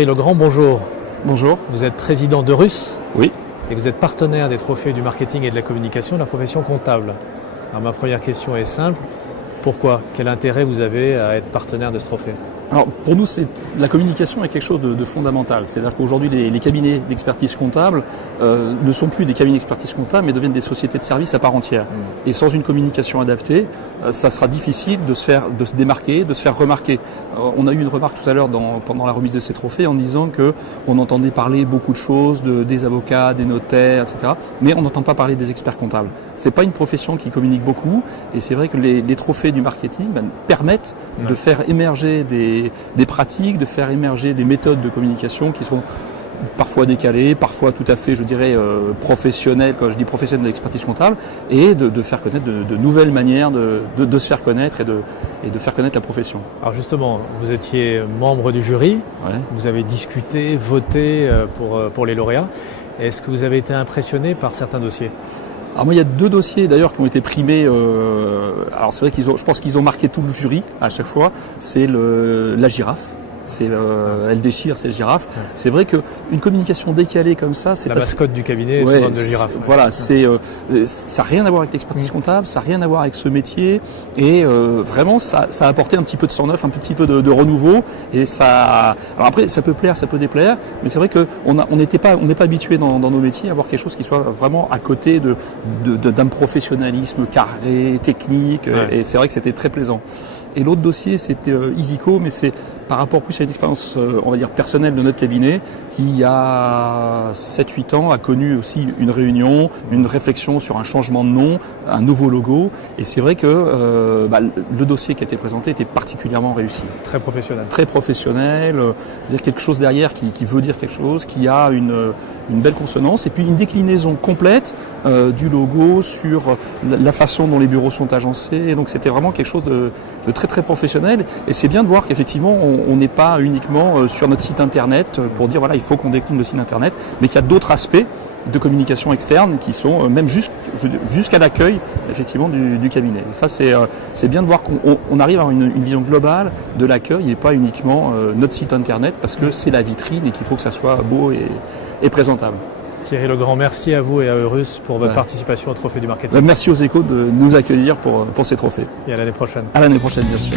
Thierry Legrand, bonjour. Bonjour. Vous êtes président d'Eurus. Oui. Et vous êtes partenaire des trophées du marketing et de la communication de la profession comptable. Alors ma première question est simple. Pourquoi? Quel intérêt vous avez à être partenaire de ce trophée? Alors pour nous, la communication est quelque chose de fondamental. C'est-à-dire qu'aujourd'hui, les cabinets d'expertise comptable ne sont plus des cabinets d'expertise comptable, mais deviennent des sociétés de services à part entière. Et sans une communication adaptée, ça sera difficile de se démarquer, de se faire remarquer. On a eu une remarque tout à l'heure pendant la remise de ces trophées en disant qu'on entendait parler beaucoup de choses, des avocats, des notaires, etc. Mais on n'entend pas parler des experts comptables. C'est pas une profession qui communique beaucoup, et c'est vrai que les trophées du marketing permettent de faire émerger des pratiques, de faire émerger des méthodes de communication qui sont parfois décalées, parfois tout à fait, je dirais, professionnelles, quand je dis professionnelles de l'expertise comptable, et de faire connaître de nouvelles manières de se faire connaître et de faire connaître la profession. Alors justement, vous étiez membre du jury, Ouais. vous avez discuté, voté pour les lauréats. Est-ce que vous avez été impressionné par certains dossiers? Alors moi, il y a 2 dossiers d'ailleurs qui ont été primés. Alors c'est vrai je pense qu'ils ont marqué tout le jury à chaque fois. C'est la girafe. Elle déchire, c'est la girafe. Ouais. C'est vrai qu'une communication décalée comme ça, c'est la mascotte du cabinet, souvent de girafe. Voilà, ça n'a rien à voir avec l'expertise comptable, ça n'a rien à voir avec ce métier, et vraiment ça a apporté un petit peu de sang neuf, un petit peu de renouveau, et ça. Alors après, ça peut plaire, ça peut déplaire, mais c'est vrai qu'on n'est pas habitué dans nos métiers à avoir quelque chose qui soit vraiment à côté d'un professionnalisme carré, technique, ouais. Et c'est vrai que c'était très plaisant. Et l'autre dossier, c'était Easyco, mais c'est par rapport plus à une expérience, on va dire, personnelle de notre cabinet, qui il y a 7-8 ans a connu aussi une réunion, une réflexion sur un changement de nom, un nouveau logo. Et c'est vrai que le dossier qui a été présenté était particulièrement réussi. Très professionnel. Très professionnel, dire quelque chose derrière qui veut dire quelque chose, qui a une belle consonance, et puis une déclinaison complète du logo sur la façon dont les bureaux sont agencés. Et donc c'était vraiment quelque chose de très très professionnel, et c'est bien de voir qu'effectivement on n'est pas uniquement sur notre site internet pour dire voilà il faut qu'on décline le site internet, mais qu'il y a d'autres aspects de communication externe qui sont même jusqu'à l'accueil effectivement du cabinet. Et ça c'est bien de voir qu'on arrive à avoir une vision globale de l'accueil et pas uniquement notre site internet, parce que c'est la vitrine et qu'il faut que ça soit beau et présentable. Thierry Legrand, merci à vous et à Eurus pour votre participation au Trophée du Marketing. Merci aux Échos de nous accueillir pour ces trophées. Et à l'année prochaine. À l'année prochaine, bien sûr.